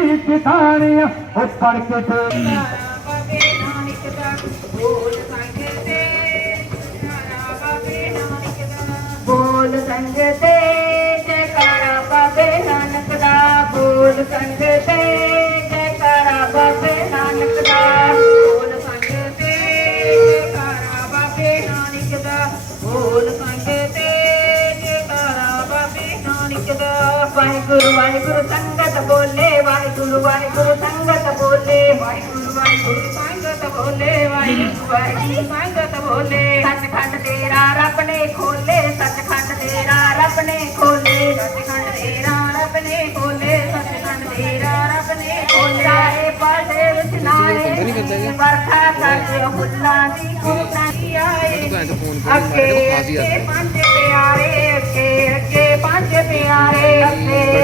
ਰੀਤੀ ਥਾਣੀਆਂ ਉਹ ਪੜ ਕੇ ਤੇ ਬੋਲ ਸੰਗਤੇ ਜੈਕਾਰਾ ਬਾਬੇ ਨਾਨਕ ਦਾ ਬੋਲ ਸੰਗਤੇ ਜੈਕਾਰਾ ਬਾਬੇ ਨਾਨਕ ਦਾ ਬੋਲ ਸੰਗਤੇ ਜੈਕਾਰਾ ਬਾਬੇ ਨਾਨਕ ਦਾ ਬੋਲ ਸੰਗਤੇ ਜੈਕਾਰਾ ਬਾਬੇ ਨਾਨਕ ਦਾ ਵਾਹਿਗੁਰੂ ਵਾਹਿਗੁਰੂ ਸੰਗਤ ਬੋਲੇ वाहेगुरु संगत बोले, वाहेगुरु वाहेगुरु संगत बोले, वाहेगुरु वाहेगुरु संगत बोले। सचखंड तेरा रब ने खोले, सचखंड तेरा रब ने खोले, सचखंड तेरा रब ने खोले, सचखंड तेरा रब ने खोले। सारे पर्दे रुचनाए बरखा कर हुल्ला दी खोली आए अके अके पंज प्यारे अके अके पंज प्यारे अके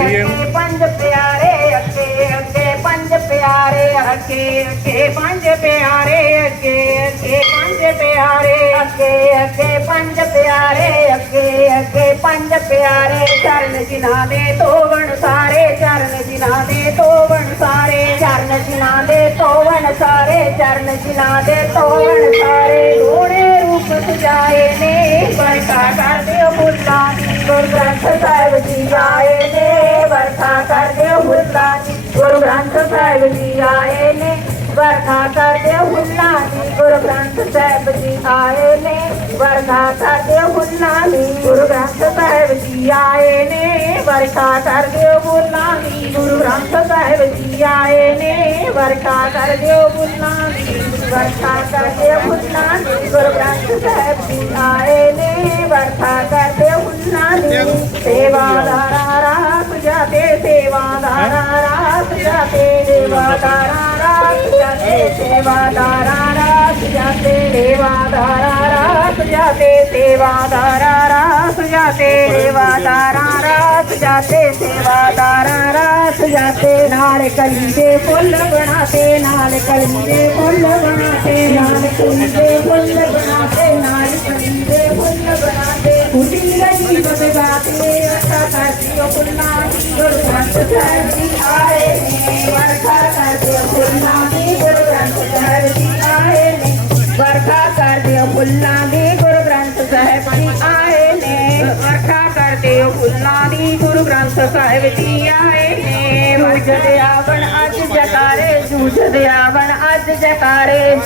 ਅੱਗੇ ਅੱਗੇ ਪੰਜ ਪਿਆਰੇ ਅੱਗੇ ਅੱਗੇ ਪੰਜ ਪਿਆਰੇ ਚਰਨ ਜਿਨ੍ਹਾਂ ਦੇ ਧੋਵਣ ਸਾਰੇ ਚਰਨ ਜਿਨ੍ਹਾਂ ਦੇ ਧੋਵਣ ਸਾਰੇ ਚਰਨ ਜਿਨ੍ਹਾਂ ਦੇ ਧੋਵਣ ਸਾਰੇ ਚਰਨ ਜਿਨ੍ਹਾਂ ਦੇ ਧੋਵਣ ਸਾਰੇ ਸੋਹਣੇ ਰੂਪ ਸਜਾਏ ਨੇ ਵਰਖਾ ਕਰਦੇ ਫੁੱਲਾਂ ਦੀ ਗੁਰੂ ਗ੍ਰੰਥ ਸਾਹਿਬ ਜੀ ਆਏ ਨੇ ਵਰਖਾ ਕਰਦੇ ਫੁੱਲਾਂ ਦੀ ਗੁਰੂ ਗ੍ਰੰਥ ਸਾਹਿਬ ਜੀ ਆਏ ਨੇ ਵਰਖਾ ਕਰਦੇ ਫੁੱਲਾਂ ਦੀ ਗੁਰੂ ਗ੍ਰੰਥ ਸਾਹਿਬ ਜੀ ਆਏ ਨੇ ਵਰਖਾ ਕਰਦੇ ਫੁੱਲਾਂ ਦੀ ਗੁਰੂ ਗ੍ਰੰਥ ਸਾਹਿਬ ਜੀ ਆਏ ਨੇ ਵਰਖਾ ਕਰਦੇ ਫੁੱਲਾਂ ਦੀ ਗੁਰੂ ਗ੍ਰੰਥ ਸਾਹਿਬ ਜੀ ਆਏ ਨੇ ਵਰਖਾ ਕਰਦੇ ਫੁੱਲਾਂ ਦੀ ਵਰਖਾ ਕਰਦੇ ਫੁੱਲਾਂ ਦੀ ਗੁਰੂ ਗ੍ਰੰਥ ਸਾਹਿਬ ਜੀ ਆਏ ਨੇ ਵਰਖਾ ਕਰਦੇ ਫੁੱਲਾਂ ਦੀ ਸੇਵਾਦਾਰਾ ਰਾਤ ਜਾਤੇ ਸੇਵਾਦਾਰਾ ਰਾਤ ਜਾਤੇ ਦੇਵਾਦਾਰਾ ਰਾਤ ਜਾਤੇ ਸੇਵਾਦਾਰਾ सेवादारा सुजाते देवादारा सुजाते सेवादारा सुजाते देवादारा सुजाते सेवादारा सुजाते नाल कली दे फुल बनाते नाल कली दे फुल बनाते नाल कली फुल बनाते नाल कली फुल बनाते कुटी लगी बदगाते अच्छा करती ओ कुल्ला की गुरु संत आए ने ਗ੍ਰੰਥ ਸਾਹਿਬ ਜੀ ਫੁੱਲਾਂ ਦੀ ਗੁਰੂ ਗ੍ਰੰਥ ਸਾਹਿਬ ਜੀ ਆਏ ਨੇ ਵਰਖਾ ਕਰਦੇ ਫੁੱਲਾਂ ਦੀ ਗੁਰੂ ਗ੍ਰੰਥ ਸਾਹਿਬ ਜੀ ਆਏ ਨੇ ਵਰਖਾ ਕਰਦੇ ਫੁੱਲਾਂ ਦੀ ਗੁਰੂ ਗ੍ਰੰਥ ਸਾਹਿਬ ਜੀ ਆਏ ਨੇ ਜੂਝਦੇ ਆਵਣ ਅੱਜ ਜਕਾਰੇ ਜੂਝਦੇ ਆਵਣ ਅੱਜ ਜਕਾਰੇ